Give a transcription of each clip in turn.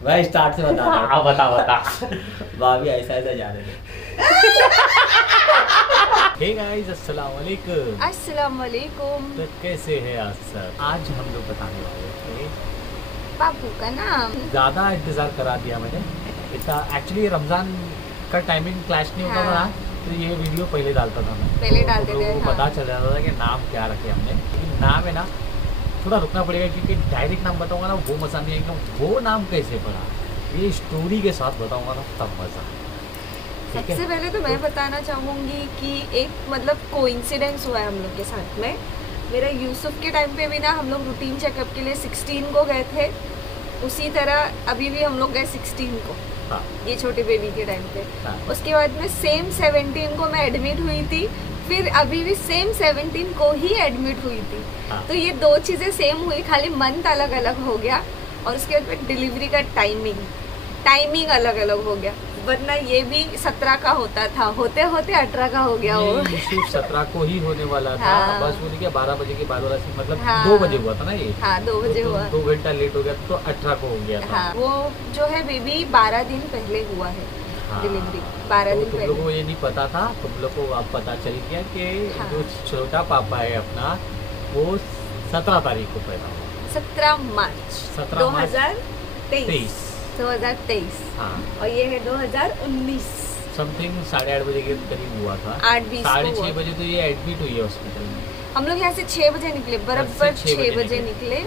भाई स्टार्ट से बता रहा हूँ। बता बता। भाभी ऐसा ऐसा जा रहे थे। हे गाइस, अस्सलाम वालेकुम। अस्सलाम वालेकुम। तो कैसे हैं आप सब? आज हम लोग बताने वाले थे, बापू का नाम। ज़्यादा इंतज़ार करा दिया मैंने। इतना एक्चुअली रमज़ान का टाइमिंग क्लैश नहीं होता था, तो ये वीडियो पहले डालता था मैं। पहले तो डालते थे, लोगों को पता चल जाता था कि नाम क्या रखे हमने। लेकिन नाम है ना, थोड़ा रुकना पड़ेगा क्योंकि डायरेक्ट नाम बताऊंगा ना वो मज़ा नहीं आएगा। वो नाम कैसे पड़ा, ये स्टोरी के साथ बताऊंगा ना तब मज़ा। सबसे पहले तो मैं बताना चाहूँगी कि एक मतलब कोइंसिडेंस हुआ है हम लोग के साथ में। मेरा यूसुफ के टाइम पे भी ना हम लोग रूटीन चेकअप के लिए 16 को गए थे, उसी तरह अभी भी हम लोग गए 16 को। हाँ। ये छोटे बेबी के टाइम पे। हाँ। उसके बाद में सेम 17 को मैं एडमिट हुई थी, फिर अभी भी सेम 17 को ही एडमिट हुई थी। हाँ। तो ये दो चीज़ें सेम हुई, खाली मंथ अलग अलग हो गया और उसके बाद में डिलीवरी का टाइमिंग अलग अलग हो गया। वरना ये भी 17 का होता था, होते होते 18 का हो गया वो। सिर्फ 17 को ही होने वाला था। हाँ। बस वो नहीं क्या 12 बजे के बाद वाला सीन, मतलब हाँ। 2 बजे हुआ था ना ये। हाँ, 2 बजे हुआ। 2 घंटा लेट हो गया तो 18 को हो गया था। हाँ, वो जो है बेबी 12 दिन पहले हुआ है। हाँ। डिलीवरी 12 तो दिन तुम पहले। लोगों को ये नहीं पता था, तुम लोग को अब पता चल गया कि हाँ। जो छोटा पापा है अपना, वो 17 तारीख को पैदा हुआ। 17 मार्च 17 मार्च 2023। हाँ। और ये है 2019। समथिंग 8:30 बजे के करीब हुआ था। 8:20 साढ़े को 6 हुआ। बजे तो ये एडमिट हुई है हॉस्पिटल में। हम लोग यहाँ से 6 बजे निकले, बराबर 6 बजे निकले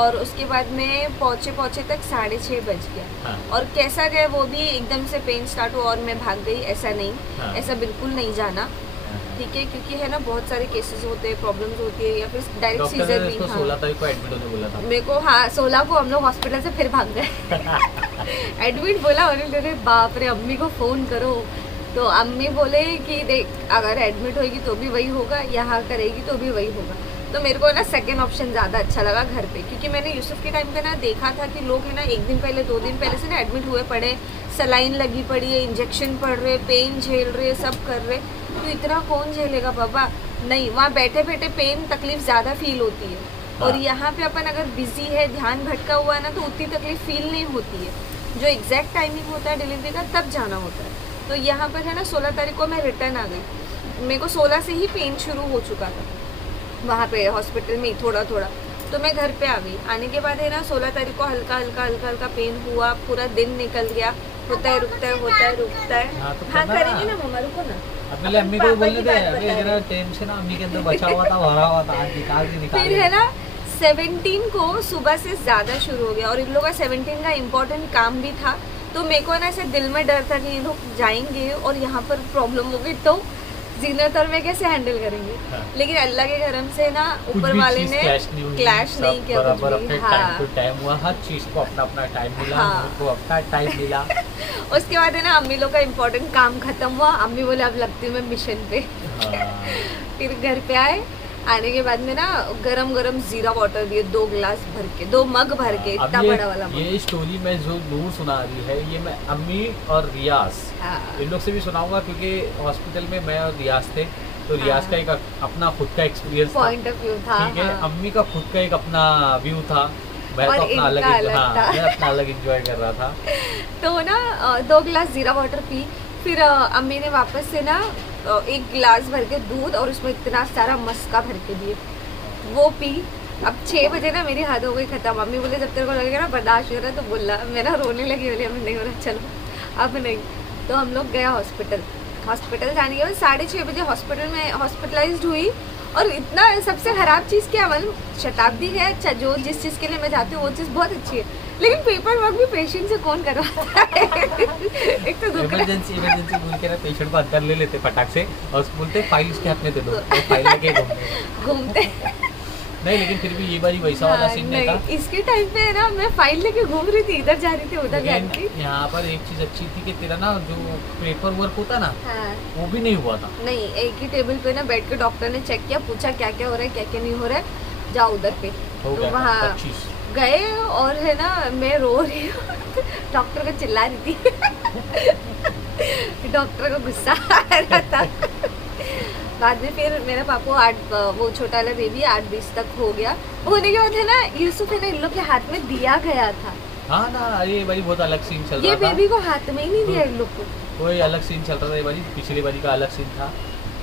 और उसके बाद में पहुँचे तक 6:30 बज गया। हाँ। और कैसा गया वो भी एकदम से पेन स्टार्ट हुआ और मैं भाग गई, ऐसा नहीं। हाँ। ऐसा बिल्कुल नहीं जाना, ठीक है, क्योंकि है ना बहुत सारे केसेस होते हैं, प्रॉब्लम्स होती है, या फिर डायरेक्ट डॉक्टर ने सीजर भी। इसको 16 तारीख को एडमिट होने बोला था मेरे को। हाँ, 16 को हम लोग हॉस्पिटल से फिर भाग गए। एडमिट बोला और अरे बाप रे, अम्मी को फ़ोन करो। तो अम्मी बोले कि देख, अगर एडमिट होगी तो भी वही होगा, यहाँ करेगी तो भी वही होगा। तो मेरे को ना सेकंड ऑप्शन ज़्यादा अच्छा लगा घर पे, क्योंकि मैंने यूसुफ के टाइम पे ना देखा था कि लोग है ना 1 दिन पहले 2 दिन पहले से ना एडमिट हुए पड़े, सलाइन लगी पड़ी है, इंजेक्शन पड़ रहे, पेन झेल रहे, सब कर रहे। तो इतना कौन झेलेगा बाबा। नहीं, वहाँ बैठे बैठे पेन तकलीफ ज़्यादा फील होती है। और यहाँ पे अपन अगर बिजी है, ध्यान भटका हुआ है ना, तो उतनी तकलीफ फील नहीं होती है। जो एग्जैक्ट टाइमिंग होता है डिलीवरी का तब जाना होता है। तो यहाँ पर है ना 16 तारीख को मैं रिटर्न आ गई। मेरे को 16 से ही पेन शुरू हो चुका था वहाँ पे हॉस्पिटल में थोड़ा थोड़ा। तो मैं घर पे आ गई। आने के बाद है ना 16 तारीख को हल्का पेन हुआ, पूरा दिन निकल गया। होता है रुकता है। हाँ, तो हाँ करना करेंगे ना। ना मम्मा, रुको ना। पहले अम्मी को बोलने थे, अभी जरा टेंशन अम्मी के अंदर बचा हुआ था, भरा हुआ था, आज निकाल फिर है ना 17 को सुबह से ज़्यादा शुरू हो गया और इन लोगों का 17 का इम्पोर्टेंट काम भी था। तो मेरे को ना ऐसे दिल में डर था कि ये लोग जाएंगे और यहाँ पर प्रॉब्लम होगी तो जीनत और मैं कैसे हैंडल करेंगे। हाँ। लेकिन अल्लाह के करम से ना ऊपर वाले ने क्लैश नहीं किया, बराबर कुछ भी। अपने टाइम टू टाइम हुआ, हर चीज को अपना अपना टाइम मिला। हाँ। उनको अपना टाइम मिला। उसके बाद है ना अम्मी लोग का इम्पोर्टेंट काम खत्म हुआ। अम्मी बोले अब लगती हूँ मैं मिशन पे। हाँ। फिर घर पे आने के बाद में ना गरम जीरा वाटर दिए 2 गिलास भर के, 2 मग भर के, अब इतना बड़ा वाला मग। ये स्टोरी मैं जो नूर सुना रही है, ये मैं अम्मी और रियाज इन लोग से भी सुनाऊंगा, क्योंकि हॉस्पिटल में मैं और रियाज थे। तो रियाज का एक अपना खुद का एक्सपीरियंस पॉइंट ऑफ व्यू था। ठीक है। हाँ। अम्मी का खुद का एक अपना व्यू था, मैं और तो अपना अलग इनका अलग था। मैं अपना अलग एंजॉय कर रहा था। तो ना 2 गिलास जीरा वाटर पी। फिर अम्मी ने वापस से ना 1 गिलास भर के दूध और उसमें इतना सारा मस्का भर के दिए, वो पी। अब 6 बजे ना मेरी हद हो गई खत्म। मम्मी बोले जब तेरे को लगेगा ना बर्दाश्त हो रहा है तो बोला। मैं ना रोने लगी, बोली अम्मी नहीं हो रहा, चलो अब नहीं। तो हम लोग गया हॉस्पिटल जाने के बाद 6:30 बजे हॉस्पिटल में हॉस्पिटलाइज्ड हुई। और इतना सबसे ख़राब चीज़ क्या मालूम, शताब्दी है, अच्छा जो जिस चीज़ के लिए मैं जाती हूँ वो चीज़ बहुत अच्छी है, लेकिन पेपर वर्क भी पेशेंट से कौन करवाता है। एक तो इमरजेंसी बोल के ना पेशेंट को अंदर ले लेते फटाक से और बोलते फाइल उसके हाथ में दे दो, वो फाइल लेके घूमते नहीं। लेकिन फिर भी ये बारी वैसा वाला सीन नहीं था। इसके टाइम पे ना मैं फाइल लेके घूम रही थी, इधर जा रही थी उधर जा रही थी। यहाँ पर एक चीज अच्छी थी कि तेरा ना जो पेपर वर्क होता ना, हाँ। वो भी नहीं हुआ था। नहीं, एक ही टेबल पे ना बैठ के डॉक्टर ने चेक किया, पूछा क्या क्या हो रहा है क्या क्या नहीं हो रहा है, जाओ उधर पे। हो तो गया वहाँ 25 गए और है ना मैं रो रही हूँ। डॉक्टर को चिल्ला रही थी। डॉक्टर को गुस्सा आ रहा था। बाद में फिर मेरा पापा वो छोटा वाला बेबी 8:20 तक हो गया। होने के बाद है ना यूसुफ है ना इन लोग के हाथ में दिया गया था। हाँ ना, ये बारी बहुत अलग सीन चल ये रहा था। बेबी को हाथ में ही नहीं दिया इन लोग को। कोई अलग सीन चल रहा था ये बारी, पिछली बारी का अलग सीन था,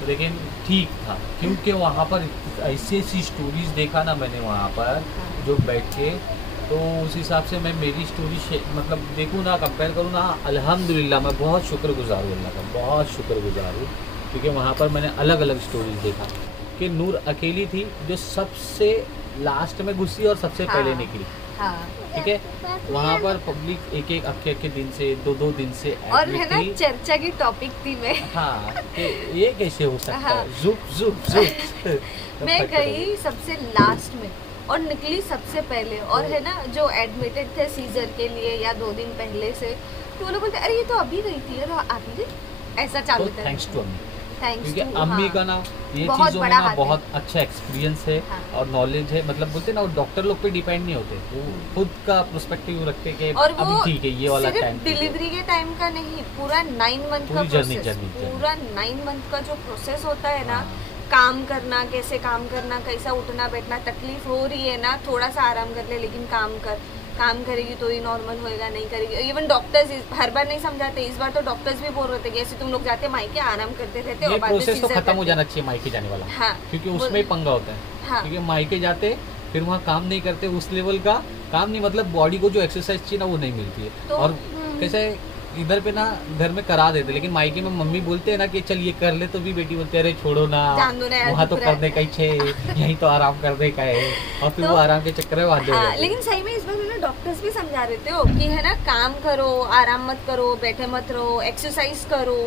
लेकिन ठीक था क्योंकि वहाँ पर ऐसी ऐसी स्टोरीज देखा ना मैंने वहाँ पर जो बैठ के, तो उस हिसाब से मैं मेरी स्टोरी मतलब देखूँ ना, कंपेयर करूँ ना, अल्हम्दुलिल्लाह मैं बहुत शुक्रगुजार हूँ अल्लाह का, बहुत शुक्रगुजार हूँ, क्योंकि वहाँ पर मैंने अलग अलग स्टोरीज देखा कि नूर अकेली थी जो सबसे लास्ट में घुसी और सबसे पहले निकली। हाँ। ठीक है, वहाँ पर पब्लिक एक एक अक्के दिन से दो दिन से और है ना चर्चा की टॉपिक थी मैं। हाँ, कि ये कैसे हो सकता हाँ। है, जुप जुप जुप मैं गई सबसे लास्ट में और निकली सबसे पहले, और है ना जो एडमिटेड थे सीजर के लिए या 2 दिन पहले से, तो वो लोग बोलते अरे ये तो अभी गई थी, अरे अभी गई, ऐसा चालू था। थैंक्स टू अम्मी, थैंक्स क्योंकि टू अम्मी का ना ये बहुत चीज़ों में बड़ा ना हाथ बहुत अच्छा एक्सपीरियंस है हाँ। और नॉलेज है, मतलब बोलते ना वो डॉक्टर लोग पे डिपेंड नहीं होते, वो खुद का पर्सपेक्टिव रखते कि और वो अभी ठीक है ये वाला सिर्फ टाइम डिलीवरी के टाइम का नहीं, पूरा 9 मंथ का पूरी जर्नी प्रोसेस, पूरा 9 मंथ का जो प्रोसेस होता है ना, हाँ। काम करना, कैसे काम करना, कैसा उठना बैठना, तकलीफ हो रही है ना, थोड़ा सा आराम कर ले, लेकिन काम करेगी तो ही नॉर्मल होएगा, नहीं करेगी। इवन डॉक्टर्स हर बार नहीं समझाते, इस बार तो डॉक्टर्स भी बोल रहे थे कि ऐसे तुम लोग जाते मायके आराम करते रहते ये और बाद में प्रोसेस तो सीजर खत्म हो करते। जाना चाहिए मायके जाने वाला, हाँ, क्योंकि उसमें ही पंगा होता है। हाँ। क्योंकि मायके जाते फिर वहाँ काम नहीं करते, उस लेवल का काम नहीं, मतलब बॉडी को जो एक्सरसाइज चाहिए ना वो नहीं मिलती है। तो, और कैसे इधर पे ना घर में करा देते, लेकिन मायके में मम्मी बोलते हैं ना कि चल ये कर ले, तो भी बेटी बोलते अरे छोड़ो ना, जान दो ना यार, वहाँ तो दुख रहा करने का ही छे, यहीं तो आराम करने का है, और फिर तो- वो आराम के चक्कर में वादे हो हाँ, जाते हैं। लेकिन सही में इस बार ना डॉक्टर्स भी समझा रहे थे कि है ना काम करो, आराम मत करो, बैठे मत रहो, एक्सरसाइज करो,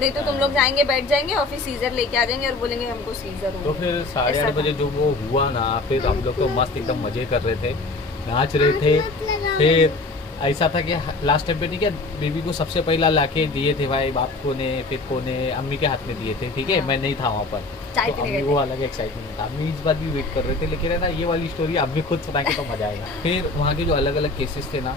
नहीं तो तुम लोग जाएंगे बैठ जाएंगे और फिर सीजर लेके आ जाएंगे और बोलेंगे हमको सीजर हो तो गया। फिर 8:30 ऐसा बजे जो वो हुआ ना, फिर हम लोग तो मस्त एकदम मजे कर रहे थे, नाच रहे थे। फिर ऐसा था कि लास्ट टाइम पे नहीं क्या, बेबी को सबसे पहला लाके दिए थे भाई बाप को ने, फिर को ने अम्मी के हाथ में दिए थे। ठीक है, हाँ। मैं नहीं था वहाँ पर, चाय तो पीने अम्मी गए वो अलग एक्साइटमेंट था, अम्मी इस बात भी वेट कर रहे थे, लेकिन है ना ये वाली स्टोरी अम्मी खुद सुनाएंगे तो मजा आएगा। फिर वहाँ के जो अलग अलग केसेस थे ना,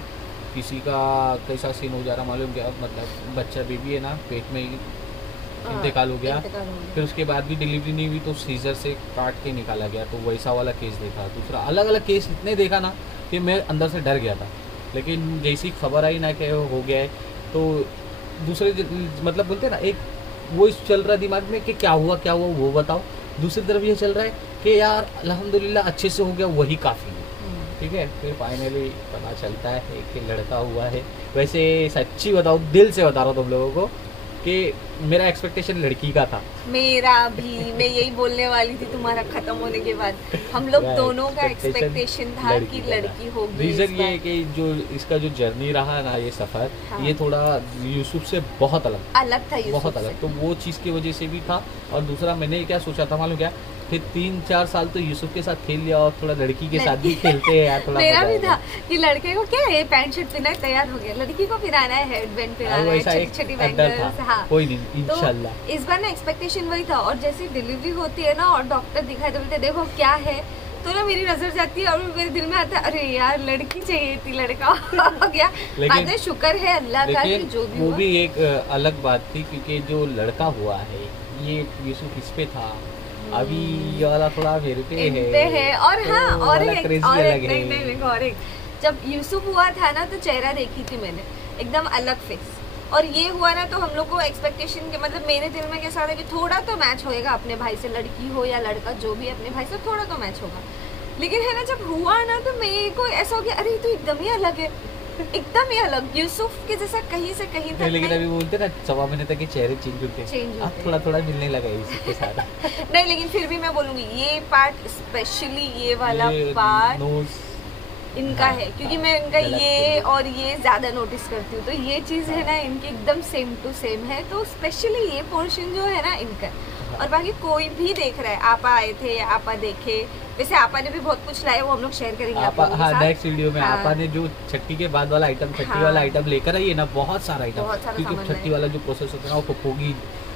किसी का कैसा सीन हो जा रहा मालूम क्या, मतलब बच्चा बेबी है ना पेट में ही इंतकाल हो गया, इंतकाल हो गया। फिर उसके बाद भी डिलीवरी नहीं हुई तो सीजर से काट के निकाला गया, तो वैसा वाला केस देखा। दूसरा अलग अलग केस इतने देखा ना कि मैं अंदर से डर गया था, लेकिन जैसी खबर आई ना कि हो गया है, तो दूसरे मतलब बोलते हैं ना, एक वो चल रहा दिमाग में कि क्या हुआ वो बताओ, दूसरी तरफ ये चल रहा है कि यार अल्हम्दुलिल्लाह अच्छे से हो गया, वही काफ़ी है। ठीक है, फिर फाइनली पता चलता है कि लड़का हुआ है। वैसे सच्ची बताओ, दिल से बता रहा हूँ तुम लोगों को कि मेरा एक्सपेक्टेशन लड़की का था। मेरा भी, मैं यही बोलने वाली थी तुम्हारा खत्म होने के बाद, हम लोग दोनों का एक्सपेक्टेशन था कि लड़की होगी। रीजन ये है कि जो इसका जो जर्नी रहा ना, ये सफर, हाँ। ये थोड़ा यूसुफ से बहुत अलग था, बहुत अलग, तो वो चीज़ की वजह से भी था। और दूसरा मैंने क्या सोचा था मालूम क्या, फिर 3-4 साल तो यूसुफ के साथ खेल लिया और थोड़ा लड़की के साथ भी खेलते हैं यार, थोड़ा मेरा मजा भी आएगा। था कि लड़के को क्या है पैंट शर्ट पहना तैयार हो गया, लड़की को फिराना है हेड बैंड फिराना है, ऐसा छोटी एक छोटी अंदर बैंगल्स। था, हाँ, कोई नहीं इंशाल्लाह। तो इस बार ना एक्सपेक्टेशन वही था, और जैसे डिलीवरी होती है ना और डॉक्टर दिखाई तो बोलते देखो क्या है, तो ना मेरी नजर जाती है और मेरे दिल में आता है अरे यार लड़की चाहिए थी, लड़का हो गया। बाद में शुक्र है अल्लाह का कि जो भी वो हुआ। भी एक अलग बात थी, क्योंकि जो लड़का हुआ है ये यूसुफ इस पे था, अभी ये वाला थोड़ा मेरे पे इन पे है। और तो हाँ, और वाला एक crazy और अलग एक है। नहीं, और एक, जब यूसुफ हुआ था ना तो चेहरा देखी थी मैंने, एकदम अलग फेस, और ये हुआ ना तो हम लोग को एक्सपेक्टेशन के मतलब मेरे दिल में कैसा था कि थोड़ा तो मैच होएगा अपने भाई से, लड़की हो या लड़का जो भी अपने भाई से थोड़ा तो मैच होगा। लेकिन है ना जब हुआ ना तो मेरे को ऐसा हो गया अरे तो एकदम ही अलग है, एकदम ही अलग, यूसुफ के जैसा कहीं से कहीं तक लेकिन नहीं। अभी बोलते ना 1.25 महीने तक के चेहरे चेंज होते Change अब होते थोड़ा थोड़ा मिलने लगा है यूसुफ के साथ। नहीं, लेकिन फिर भी मैं बोलूंगी ये पार्ट स्पेशली ये वाला पार्ट नोज इनका हाँ, है, क्योंकि हाँ, मैं इनका गलत ये है। और ये ज्यादा नोटिस करती हूँ, तो ये चीज है ना इनकी एकदम सेम टू सेम है, तो स्पेशली ये पोर्शन जो है ना इनका। और बाकी कोई भी देख रहा है, आपा आए थे, आपा देखे, वैसे आपा ने भी बहुत कुछ लाया, वो हम लोग शेयर करेंगे आप आपा, लोगों के हाँ साथ। नेक्स्ट वीडियो में हाँ। आपा ने जो छठी के बाद वाला आइटम, छठी हाँ। वाला आइटम लेकर आई है ना, बहुत सारा आइटम, बहुत सारा क्योंकि सामान छठी लाए। वाला जो प्रोसेस होता है ना वो पप्पोगी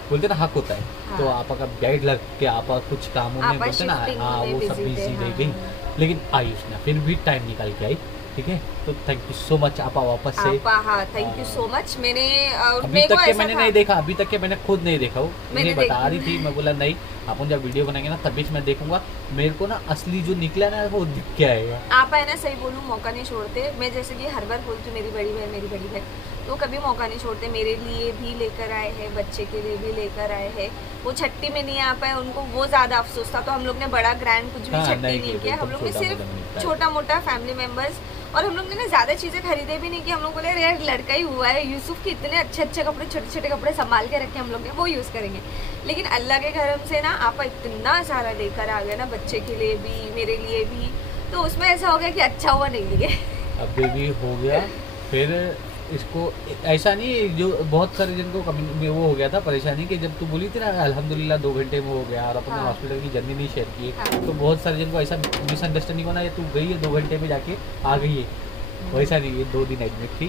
बोलते ना हक होता है, हाँ। तो आपा का गाइड लग के आपा कुछ कामों में आपा बोलते ना, shifting हाँ में वो सब busy थे, बिजी रह हाँ। गई, लेकिन आई उसने फिर भी टाइम निकाल के आई। ठीक है, तो थैंक यू सो मच आपा वापस से। आपा हाँ थैंक यू सो मच। मैंने अभी तक के मैंने नहीं देखा, अभी तक के मैंने खुद नहीं देखा। वो मैंने मुझे बता रही थी, मैं बोला नहीं अपन जब वीडियो बनाएंगे ना तभी मैं देखूंगा, मेरे को ना असली जो निकला ना वो दिख के आएगा। आप है ना सही बोलूँ मौका नहीं छोड़ते। मैं जैसे कि हर बार बोलती हूँ मेरी बड़ी बहन तो कभी मौका नहीं छोड़ते। मेरे लिए भी लेकर आए हैं, बच्चे के लिए भी लेकर आए हैं। वो छठी में नहीं आ पाए, उनको वो ज़्यादा अफसोस था। तो हम लोग ने बड़ा ग्रैंड कुछ भी छठी नहीं किया, हम लोग ने सिर्फ छोटा मोटा फैमिली मेम्बर्स। और हम लोग ने ना ज़्यादा चीज़ें खरीदे भी नहीं कि हम लोग बोले यार लड़का ही हुआ है, यूसुफ के इतने अच्छे कपड़े, छोटे कपड़े संभाल के रखे हम लोग ने, वो यूज़ करेंगे। लेकिन अल्लाह के करम से ना आप इतना सारा लेकर आ गया ना, बच्चे के लिए भी मेरे लिए भी। तो उसमें ऐसा हो गया कि अच्छा हुआ नहीं लिए। अब बेबी हो गया, फिर इसको ऐसा नहीं, जो बहुत सारे जिनको में वो हो गया था परेशानी कि जब तू बोली थी ना अल्हम्दुलिल्लाह 2 घंटे में हो गया और अपने हॉस्पिटल की जर्नी नहीं शेयर की, तो बहुत सारे जिनको ऐसा मिसअंडरस्टैंडिंग होना, ये तू गई है 2 घंटे में जाके आ गई है, वैसा नहीं। ये 2 दिन एडमिट थी।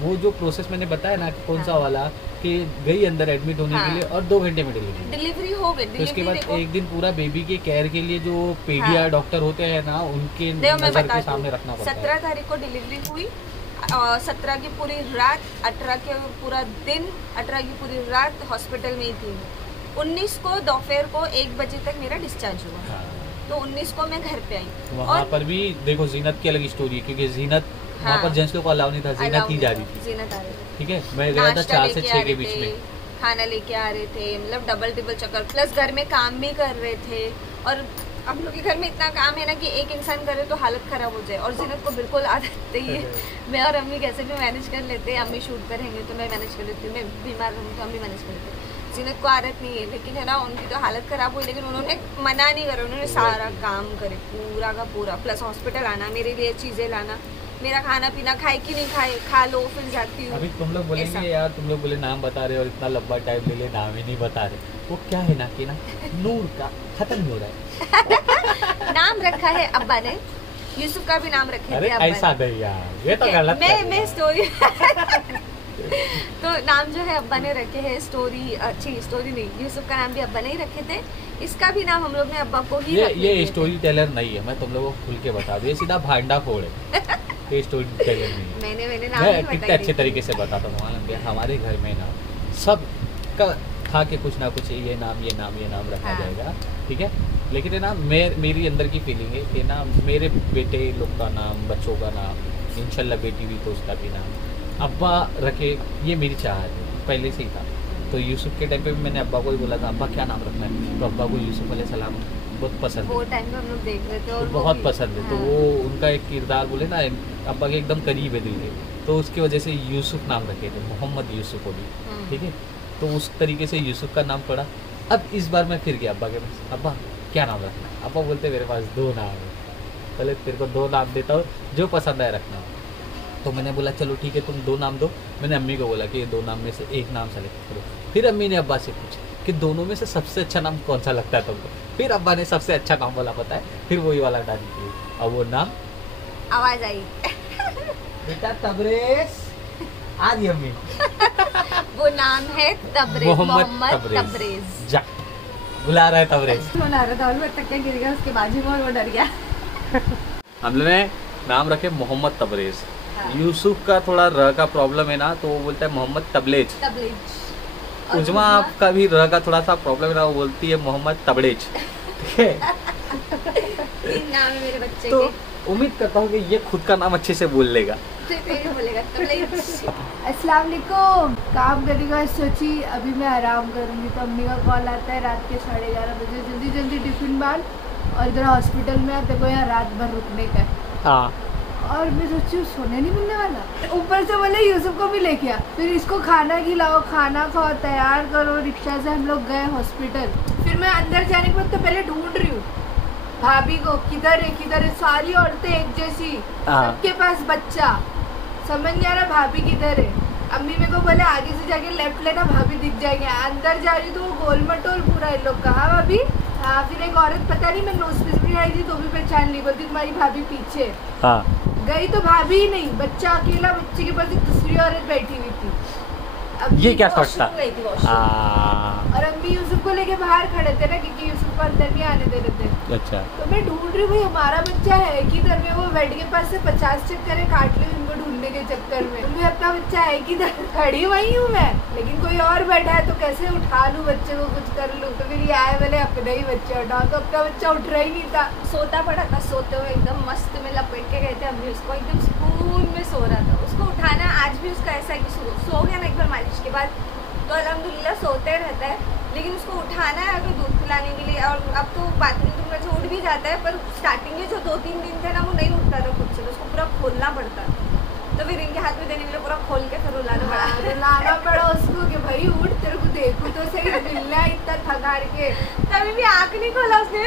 वो जो प्रोसेस मैंने बताया ना कि कौन सा वाला कि गई अंदर एडमिट होने के लिए और 2 घंटे में डिलीवरी हो गई। तो उसके बाद एक दिन पूरा बेबी के केयर के लिए जो पीडिया डॉक्टर होते हैं ना, उनके नजर के सामने रखना पड़ता है। 17 तारीख को डिलीवरी हुई, 17 की पूरी रात, 18 के पूरा दिन, 18 की पूरी रात हॉस्पिटल में ही थी। 19 को दोपहर को 1 बजे तक मेरा डिस्चार्ज हुआ। तो 19 को मैं घर पे आई। वहाँ पर भी देखो जीनत की अलग स्टोरी है, क्योंकि जीनत वहाँ पर जेंट्स लोग को अलाउ नहीं था, जीनत ही जा रही थी। जीनत आ रही थी, ठीक है। मैं गया था 4 से 6 के बीच में, खाना लेके आ रहे थे, मतलब डबल टिबल चक्कर, प्लस घर में काम भी कर रहे थे। और हम लोग के घर में इतना काम है ना कि एक इंसान करे तो हालत खराब हो जाए। और जीनत को बिल्कुल आदत नहीं है। मैं और अम्मी कैसे भी मैनेज कर लेते हैं, अम्मी शूट पर रहेंगे तो मैं मैनेज कर लेती हूँ, मैं बीमार रहूँ तो अम्मी मैनेज कर लेते हैं। जीनत को आदत नहीं है, लेकिन है ना उनकी तो हालत ख़राब हुई, लेकिन उन्होंने मना नहीं करा, उन्होंने सारा काम करे पूरा का पूरा। प्लस हॉस्पिटल आना, मेरे लिए चीज़ें लाना, मेरा खाना पीना, खाए कि नहीं खाए, खा लो फिर जाती हूँ। अभी तुम लोग बोलेंगे यार तुम लोग बोले नाम बता रहे और इतना लंबा टाइम ले ले, नाम ही नहीं बता रहे। वो क्या है ना कि ना नूर का खत्म हो रहा है। नाम रखा है अब्बा ने, यूसुफ का भी नाम रखे थे अब्बा ने। ऐसा नहीं यार, ये तो गलत है। मैं स्टोरी तो नाम जो है अब्बा ने रखे हैं। स्टोरी अच्छी स्टोरी नहीं, यूसुफ का नाम भी अब्बा ने ही रखे थे। इसका भी नाम हम लोग ने अब्बा को ही ये स्टोरी टेलर नहीं है, मैं तुम लोगों को खुल के बता दूं, ये सीधा भांडा फोड़ है। ये स्टोरी टेलर नहीं है। मैंने नाम नहीं कितने अच्छे तरीके से बताता हूँ। हमारे घर में ना सब का खा के कुछ ना कुछ ये नाम रखा जाएगा, ठीक है। लेकिन है ना मेरी अंदर की फीलिंग है कि ना मेरे बेटे लोग का नाम, बच्चों का नाम, इंशाल्लाह बेटी भी तो उसका भी नाम अब्बा रखे, ये मेरी चाहत है, पहले से ही था। तो यूसुफ के टाइम पे भी मैंने अब्बा को ही बोला था अब्बा क्या नाम रखना है, तो अब्बा को यूसुफ अलैहिस्सलाम बहुत पसंद है। वो टाइम पे हम लोग देख रहे थे और बहुत पसंद है। तो वो उनका एक किरदार बोले ना अब्बा के एकदम करीब है दिल के, तो उसकी वजह से यूसुफ नाम रखे थे, मोहम्मद यूसुफ हो गई, ठीक है। तो उस तरीके से यूसुफ का नाम पड़ा। अब इस बार मैं फिर गया अब्बा के पास, अब्बा क्या नाम रखना है। अब्बा बोलते मेरे पास 2 नाम है, पहले तेरे को 2 नाम देता हूँ, जो पसंद आए रखना। तो मैंने बोला चलो ठीक है तुम 2 नाम दो। मैंने अम्मी को बोला कि ये 2 नाम में से एक नाम सेलेक्ट करो। फिर अम्मी ने अब्बा से पूछा कि दोनों में से सबसे अच्छा नाम कौन सा लगता है तुमको। फिर अब्बा ने सबसे अच्छा नाम बोला पता है, फिर वही वाला डाल दिया। और वो नाम आवाज आई बेटा तबरेज, आ रही अम्मी। वो नाम है तबरेज, मोहम्मद तबरेज। जा बुला रहा है तबरेज, बुला रहा था और मैं तकिया गिर गया उसके बाजू में और वो डर गया। हम लोगों ने नाम रखे मोहम्मद तबरेज। यूसुफ का थोड़ा र का प्रॉब्लम है ना, तो वो बोलता है मोहम्मद तबलेज। उजमा आपका भी र का थोड़ा सा प्रॉब्लम है ना, वो बोलती है मोहम्मद तबरेज, ठीक है। नाम है मेरे बच्चे तो के। उम्मीद करता हूँ कि ये खुद का नाम अच्छे से बोल लेगा। अस्सलाम वालेकुम। काम करने का सोची, अभी मैं आराम करूँगी तो अम्मी का कॉल आता है रात के 11:30 बजे, जल्दी टिफिन बांध और इधर हॉस्पिटल में तेरे को यहाँ रात भर रुकने का है। हाँ। और मैं सोची सोने नहीं मिलने वाला, ऊपर से बोले यूसुफ को भी लेके आ, फिर इसको खाना खिलाओ, खाना खाओ, तैयार करो। रिक्शा से हम लोग गए हॉस्पिटल। फिर मैं अंदर जाने के बाद तो पहले ढूंढ रही हूँ भाभी को, किधर है। सारी औरतें एक जैसी, सबके पास बच्चा, समझ नहीं आ रहा भाभी किधर है। अम्मी मेरे को बोले आगे से जाके लेफ्ट लेना, भाभी दिख जाएंगे। अंदर जा रही तो वो गोल मटोल पूरा इन लोग कहा भाभी। हाँ, फिर एक औरत पता नहीं मैं नोज पे भी आई थी तो भी पहचान ली, बोलती तुम्हारी भाभी पीछे। गई तो भाभी ही नहीं, बच्चा अकेला, बच्चे के पास एक दूसरी औरत बैठी हुई थी। अब ये क्या वॉशरूम सोचता? गई थी, वॉशरूम। और अम्मी यूसुफ को लेके बाहर खड़े थे ना, क्योंकि यूसुफ को अंदर नहीं आने दे रहे थे। अच्छा। तो मैं ढूंढ रही हूँ भाई हमारा बच्चा है किधर में, वो बेड के पास से 50 चक्कर काट ली उनको ढूंढने के चक्कर में। तो मैं अपना बच्चा है किधर, खड़ी वही हूँ मैं, लेकिन कोई और बैठा है तो कैसे उठा लूँ बच्चे को, कुछ कर लूँ। तो फिर ये आए बोले अपना ही बच्चा उठाओ, तो अपना बच्चा उठ रहा ही नहीं था। सोता पड़ा था, सोते हुए एकदम मस्त में लपेट के गए थे अम्मी उसको, एकदम सुकून में सो रहा था। उसको उठाना आज भी उसका ऐसा है कि सो गया ना एक बार मालिश के बाद तो अल्हम्दुलिल्लाह सोते रहता है, लेकिन उसको उठाना है अगर दूध पिलाने के लिए। और अब तो बाथरूम में से उठ भी जाता है, पर स्टार्टिंग के जो 2-3 दिन थे ना वो नहीं उठता था खुद से, तो उसको पूरा खोलना पड़ता। तो फिर इनके हाथ में देने के लिए पूरा खोल के फिर रुलाना पड़ा। रुलाना पड़ा उसको कि भाई उठ, तेरे को देखूं तो सही, मिलना इतना थकार के। तभी भी आँख नहीं खोला उसने,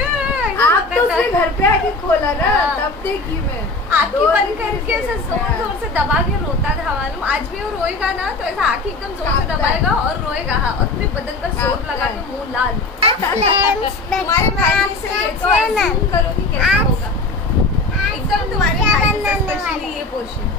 आप तो उसने घर पे आके खोला ना, तब देखी मैं। आँखें बंद करके ऐसे जोर से दबा के रोता था मालूम। आज भी वो रोएगा ना तो ऐसा आँखें एकदम जोर से दबाएगा और रोएगा, हाँ, और फिर बदन पर जोर लगा के मुंह लाल। तुम्हारे भाई से ये तो assume करो कि कैसा होगा एकदम तुम्हारे भाई से, स्पेशली ये पोर्शन।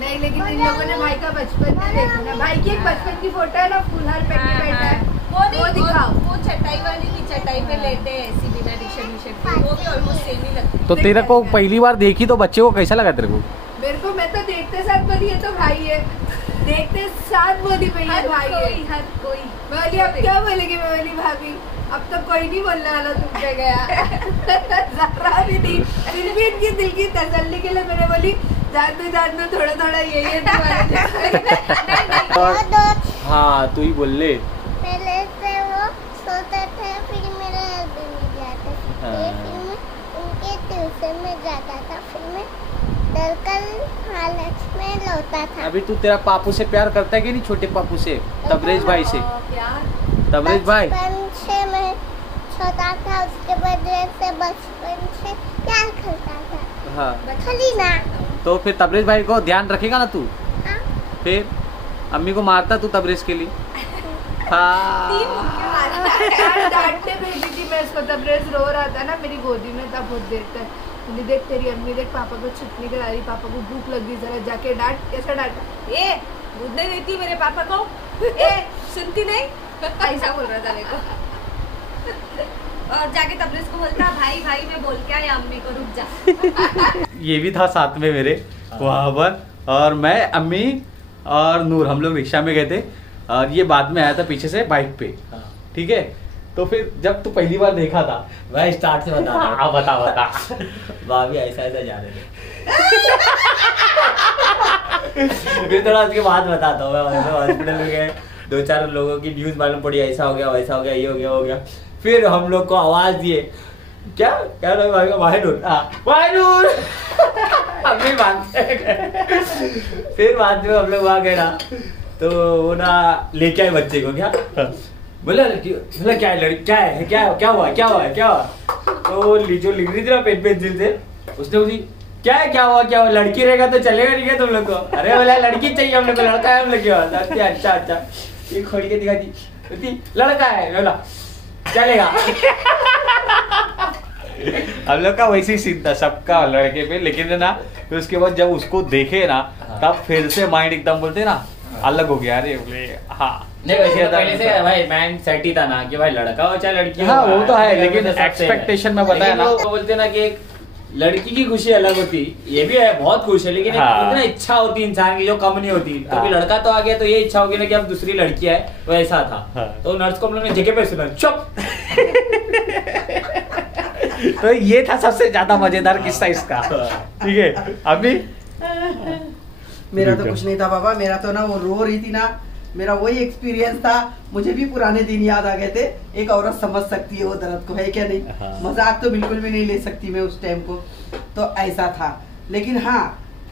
नहीं, लेकिन इन लोगों ने भाई का बचपन नहीं देखा ना। भाई की एक बचपन की फोटो है ना, फुलहार पहन के बैठा है, वो दिखाओ। वो चटाई वाली की चटाई पे लेटे हैं ऐसी बिना टी-शर्ट पे, वो भी ऑलमोस्ट सेम ही लगती है। तो तेरे को पहली बार देखी तो बच्चे को कैसा लगा तेरे को? मेरे को, मैं तो देखते साथ बोली ये तो भाई है, देखते साथ बोली भाई ये भाई है। हर कोई मैं बोली अब क्या बोलेगी, मैं बोली भाभी अब तो कोई नहीं बोलने वाला तुम पे गया। जरा भी नहीं, फिर भी इनकी दिल की तसल्ली के लिए मैंने बोली जान दो थोड़ा थोड़ा ये हाँ तू ही बोल ले। पहले से वो सोते थे, फिर मेरे हस्बैंड में जाते थे, फिर मैं उनके ट्यूशन में जाता था, फिर मैं डरकर हालत में लौटा था। अभी तू तेरा पापू से प्यार करता है कि नहीं, छोटे पापू से, तबरेज भाई से? तबरेज भाई बचपन से मैं छोटा था, उसके वजह से बचपन से प्यार करता था। हाँ, खाली ना। तो फिर तबरेज भाई को ध्यान रखेगा ना तू? हाँ। फिर अम्मी को मारता तू तबरेज के लिए? हाँ। डांटने भेजी थी मैं इसको, तबरेज रो रहा था ना मेरी गोदी में, तब बहुत देर तक बोली देख तेरी अम्मी देख पापा को छुट्टी करा रही, पापा को भूख लगी, जरा जाके डांट। कैसा डांटा? ये दूध नहीं देती मेरे पापा को, ए सुनती नहीं, ऐसा बोल रहा था मेरे को। और जाके तबरेज को बोलता भाई भाई मैं बोल के आया अम्मी को, रुक जा। ये भी था साथ में मेरे वहाँ पर, और मैं, अम्मी और नूर, हम लोग रिक्शा में गए थे, और ये बाद में आया था पीछे से बाइक पे। ठीक है, तो फिर जब तू पहली बार देखा था, मैं स्टार्ट से बता रहा हूँ। हाँ बता बता। भाभी ऐसा ऐसा जा रहे थे। फिर थोड़ा उसके बाद बताता हूँ। मैं हॉस्पिटल में गए, 2-4 लोगों की न्यूज मालूम पड़ी, ऐसा हो गया वैसा हो गया, ये हो गया वो हो गया। फिर हम लोग को आवाज दिए, क्या क्या नाम है वाहिनूर, वाहिनूर। हम भी मानते हैं। फिर बाद में हम लोग वहाँ गए ना, तो वो ना लेके आए बच्चे को, क्या बोला लड़की, बोला क्या है लड़की, क्या हुआ। तो जो लिख रही थी ना पेन पेंसिल से, उसने बोली क्या हुआ, लड़की रहेगा तो चलेगा नहीं क्या तुम लोग को? अरे बोला लड़की चाहिए हम लोग को, लड़का है हम लोग के। अच्छा ये खोल के दिखाती, लड़का है, बोला चलेगा। हम लोग का वैसे ही सीन था सबका लड़के पे, लेकिन ना फिर उसके बाद जब उसको देखे ना, तब फिर से माइंड एकदम बोलते ना अलग हो गया। अरे बोले हाँ, नहीं वैसे तो पहले से भाई माइंड सेट ही था ना कि भाई लड़का हो चाहे लड़की हो। हाँ वो तो है, लेकिन सबसे एक्सपेक्टेशन में बताया ना, वो बोलते ना कि एक लड़की की खुशी अलग होती, ये भी है बहुत खुश है, लेकिन हाँ। इतना इच्छा होती इंसान की जो कम नहीं होती। तो हाँ। भी लड़का तो आ गया तो ये इच्छा होगी ना कि अब दूसरी लड़की है, वो ऐसा था। हाँ। तो नर्स को हम लोग ने जगह पे सुना, चुप। तो ये था सबसे ज्यादा मजेदार किस्सा इसका। ठीक है, अभी मेरा तो कुछ नहीं था बाबा, मेरा तो ना वो रो रही थी ना, मेरा वही एक्सपीरियंस था। मुझे भी पुराने दिन याद आ गए थे। एक औरत समझ सकती है वो दर्द को, है क्या नहीं? हाँ। मजाक तो बिल्कुल भी नहीं ले सकती मैं उस टाइम को, तो ऐसा था। लेकिन हाँ,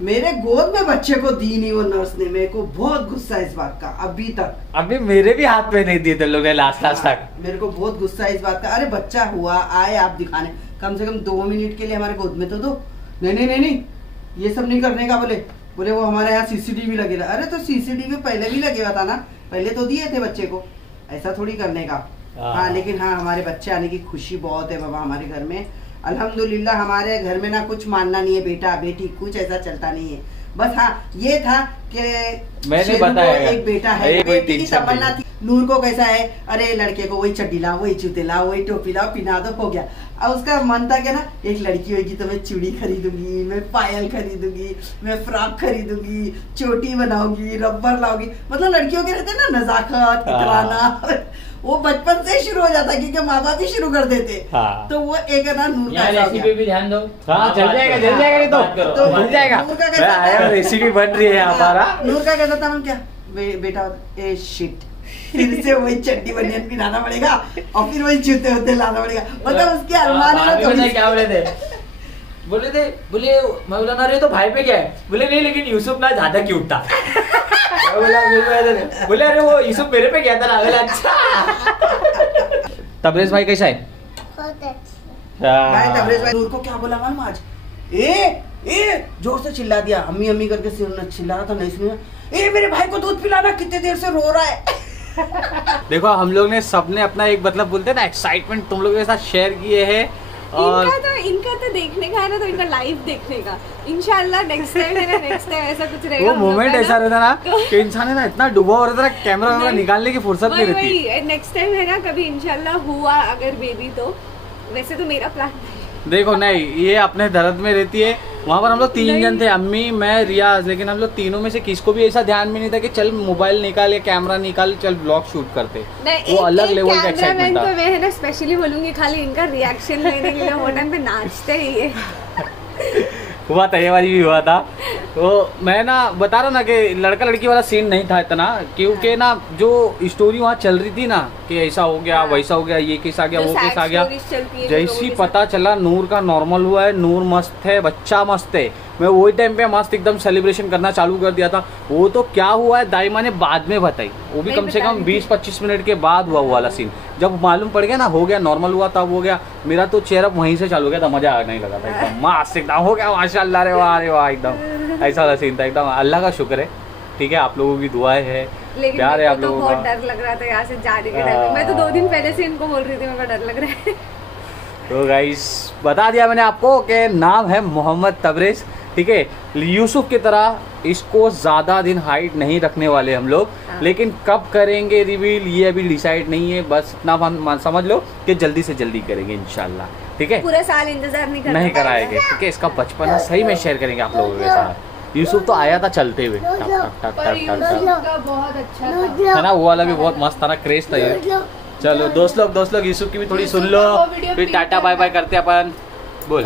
मेरे गोद में बच्चे को दी नहीं वो नर्स ने, मेरे को बहुत गुस्सा इस बात का अभी तक। अभी मेरे भी हाथ में नहीं दिए थे लोग ने लास्ट तक। मेरे को बहुत गुस्सा इस बात का। अरे बच्चा हुआ, आए आप दिखाने, कम से कम 2 मिनट के लिए हमारे गोद में तो दो। नहीं, ये सब नहीं करने का। बोले वो हमारे यहाँ सीसीटीवी लगेगा। अरे तो सीसीटीवी पहले भी लगेगा था ना, पहले तो दिए थे बच्चे को, ऐसा थोड़ी करने का। हाँ, लेकिन हाँ, हमारे बच्चे आने की खुशी बहुत है बाबा हमारे घर में। अल्हम्दुलिल्लाह हमारे घर में ना कुछ मानना नहीं है, बेटा बेटी कुछ ऐसा चलता नहीं है। बस हाँ ये था कि मैंने शेरू को बताया एक बेटा है, एक कोई बेटी की टेंशन तमन्ना नहीं। थी। नूर को कैसा है, अरे लड़के को वही चड्डी लाओ, वही जूते लाओ, वही टोपी लाओ, पिना दो, हो गया। अब उसका मन था कि ना एक लड़की होगी तो मैं चूड़ी खरीदूंगी, मैं पायल खरीदूंगी, मैं फ्रॉक खरीदूंगी, चोटी बनाऊंगी, रबर लाऊंगी। मतलब लड़कियों के रहते ना नजाकत, इतराना, वो बचपन से शुरू हो जाता क्योंकि माँ बाप ही शुरू कर देते। हाँ। तो वो एक है ना नूर का यार ऐसा हो रेसिपी गया। भी ध्यान दो। हाँ, चल जाएगा, चल जाएगा, नहीं तो। बात करो, तो चल जाएगा। नूर का कैसा आया था? रेसिपी बन रही है हमारा। नूर का कहता था हम क्या बेटा ए शिट, फिर से वही चड्डी बनियान पिलाना पड़ेगा और फिर वही जूते होते लाना पड़ेगा। मतलब उसके अरमान है ना भाभी कभी बताए क्या बोले थे, बोले मैं बोला ना रे तो भाई पे क्या है, बोले नहीं लेकिन यूसुफ ना ज्यादा क्यूट था। मैं बोला बोले अरे वो यूसुफ मेरे पे गया था ना। बोला अच्छा। तबरेज भाई कैसा है? बहुत अच्छा। भाई तबरेज भाई नूर को क्या बोला मालूम आज, ए जोर से चिल्ला दिया, अम्मी अम्मी करके सिर में चिल्ला रहा था, नहीं सुना, ए मेरे भाई को दूध पिलाना, कितने देर से रो रहा है। देखो हम लोग ने सबने अपना एक मतलब बोलते हैं ना एक्साइटमेंट तुम लोगों के साथ शेयर किए हैं। और इनका तो देखने का है ना, तो इनका लाइव देखने का इंशाल्लाह नेक्स्ट टाइम है ना, नेक्स्ट टाइम ऐसा कुछ रहेगा। वो हम लोग मोमेंट का ऐसा ना। रहता ना कि इंसान है ना इतना डूबा हो रहा था, कैमरा वैमरा निकालने की फुर्सत नहीं रहती। नेक्स्ट टाइम है ना, कभी इंशाल्लाह हुआ अगर बेबी तो, वैसे तो मेरा प्लान नहीं। देखो नहीं, ये अपने दर्द में रहती है। वहाँ पर हम लोग 3 जन थे, अम्मी, मैं, रियाज, लेकिन हम लोग तीनों में से किसको भी ऐसा ध्यान में नहीं था कि चल मोबाइल निकाल या कैमरा निकाल चल ब्लॉग शूट करते। वो अलग लेवल का एक्साइटमेंट था। तो मैं है ना स्पेशली बोलूंगी खाली इनका रिएक्शन लेने के लिए, वो टाइम पे नाचते ही है। हुआ था, ये वाली भी हुआ था। तो मैं ना बता रहा ना कि लड़का लड़की वाला सीन नहीं था इतना, क्योंकि ना जो स्टोरी वहाँ चल रही थी ना कि ऐसा हो गया, वैसा हो गया, ये केस आ गया, वो केस आ गया। जैसी पता चला नूर का नॉर्मल हुआ है, नूर मस्त है, बच्चा मस्त है, मैं वही टाइम पे मस्त एकदम सेलिब्रेशन करना चालू कर दिया था। वो तो क्या हुआ है दाई माँ ने बाद में बताई, वो भी कम से कम 20-25 मिनट के बाद हुआ वो वाला सीन। जब मालूम पड़ गया ना हो गया, नॉर्मल हुआ, तब हो गया। मेरा तो चेहरा वहीं से चालू हो गया था, मजा आने लगा था एकदम मस्त, एकदम हो गया माशाल्लाह, रे वाह एकदम ऐसा वाला सीन था एकदम। अल्लाह का शुक्र है, ठीक है, आप लोगों की दुआएं है, प्यार है आप लोगों बहुत का। डर लग रहा था यहाँ से जाने के टाइम। मैं तो 2 दिन पहले से इनको बोल रही थी मेरे को डर लग रहा है। तो गाइस बता दिया मैंने आपको कि नाम है मोहम्मद तबरेज, ठीक है। यूसुफ की तरह इसको ज़्यादा दिन हाइट नहीं रखने वाले हम लोग, लेकिन कब करेंगे रिवील ये अभी डिसाइड नहीं है। बस इतना समझ लो कि जल्दी से जल्दी करेंगे इंशाल्लाह, ठीक है। पूरा साल इंतजार नहीं कराएंगे, ठीक है। इसका बचपन सही में शेयर करेंगे आप लोगों के साथ। यूसुफ तो आया था चलते हुए, टक टक टक पर टक टक यूसुफ टक, का बहुत अच्छा था। है ना, वो वाला भी बहुत मस्त था ना, क्रेज था ये। चलो दोस्त लोग यूसुफ की भी थोड़ी सुन लो, फिर टाटा बाय बाय करते अपन। बोल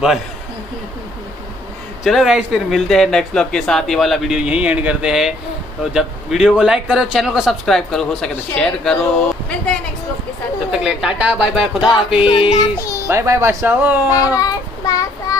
बाय। चलो गाइस फिर मिलते हैं नेक्स्ट व्लॉग के साथ। ये वाला वीडियो यहीं एंड करते हैं। तो जब वीडियो को लाइक करो, चैनल को सब्सक्राइब करो, हो सके तो शेयर करो। मिलते हैं नेक्स्ट व्लॉग के साथ। जब तक ले टाटा बाय बाय, खुदा हाफिज, bye bye Badshah. Bye bye.